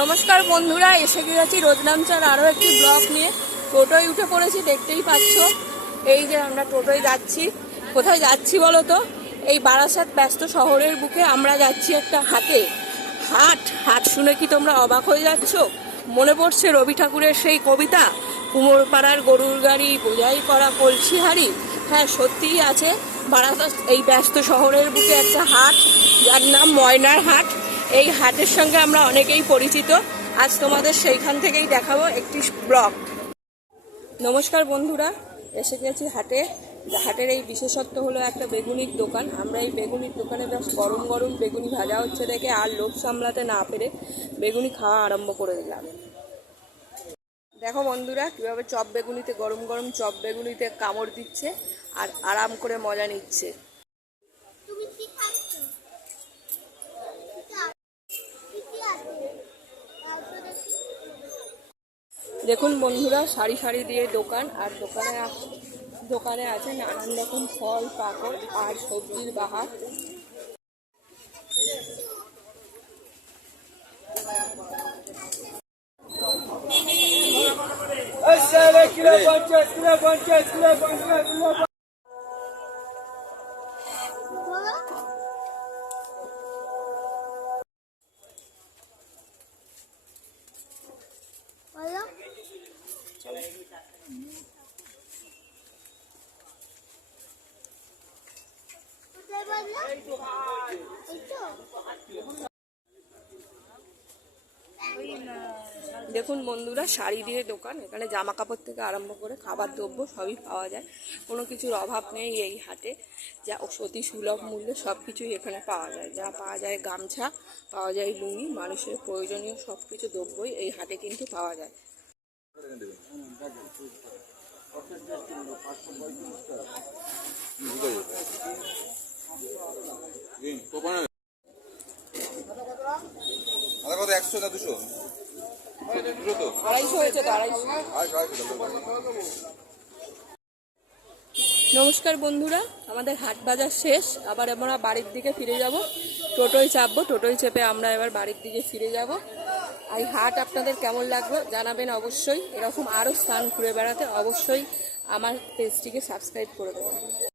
নমস্কার বন্ধুরা, এসে গেছি রোজনামচার আরও একটি ব্লগ নিয়ে। টোটোয় উঠে পড়েছি, দেখতেই পাচ্ছ। এই যে আমরা টোটোয় যাচ্ছি। কোথায় যাচ্ছি বলো তো? এই বারাসাত ব্যস্ত শহরের বুকে আমরা যাচ্ছি একটা হাট শুনে কি তোমরা অবাক হয়ে যাচ্ছ? মনে পড়ছে রবি ঠাকুরের সেই কবিতা, কুমোরপাড়ার গরুর গাড়ি বোঝাই করা কলসি হাড়ি। হ্যাঁ, সত্যিই আছে বারাসাত এই ব্যস্ত শহরের বুকে একটা হাট, যার নাম ময়নার হাট। এই হাটের সঙ্গে আমরা অনেকেই পরিচিত। আজ তোমাদের সেইখান থেকেই দেখাবো একটি ব্লগ। নমস্কার বন্ধুরা, এসে গেছি হাটে। হাটের এই বিশেষত্ব হলো একটা বেগুনির দোকান। আমরা এই বেগুনির দোকানে বেশ গরম গরম বেগুনি ভাজা হচ্ছে দেখে আর লোভ সামলাতে না পেরে বেগুনি খাওয়া আরম্ভ করে দিলাম। দেখো বন্ধুরা, কীভাবে চপ বেগুনিতে গরম গরম চপ বেগুনিতে কামড় দিচ্ছে আর আরাম করে মজা নিচ্ছে। দেখুন বন্ধুরা, সারি সারি দিয়ে দোকান, আর দোকানে আছে নানান রকম ফল পাকড় আর সবজির বাহার। দেখুন বন্ধুরা, শাড়ি দিয়ে দোকান। এখানে জামা কাপড় থেকে আরম্ভ করে খাবার দ্রব্য সবই পাওয়া যায়। কোনো কিছুর অভাব নেই এই হাটে। যা অতি সুলভ মূল্যে সব কিছুই এখানে পাওয়া যায়। যা পাওয়া যায় গামছা, পাওয়া যায় লুঙ্গি, মানুষের প্রয়োজনীয় সব কিছু দ্রব্যই এই হাটে কিন্তু পাওয়া যায়। আড়াইশো হয়েছে তো, 250। নমস্কার বন্ধুরা, আমাদের হাট বাজার শেষ। আবার আমরা বাড়ির দিকে ফিরে যাব। টোটোয় চাপবো, টোটোয় চেপে আমরা এবার বাড়ির দিকে ফিরে যাব। এই হাট আপনাদের কেমন লাগলো জানাবেন অবশ্যই। এরকম আরও স্থান ঘুরে বেড়াতে অবশ্যই আমার পেজটিকে সাবস্ক্রাইব করে দেবেন।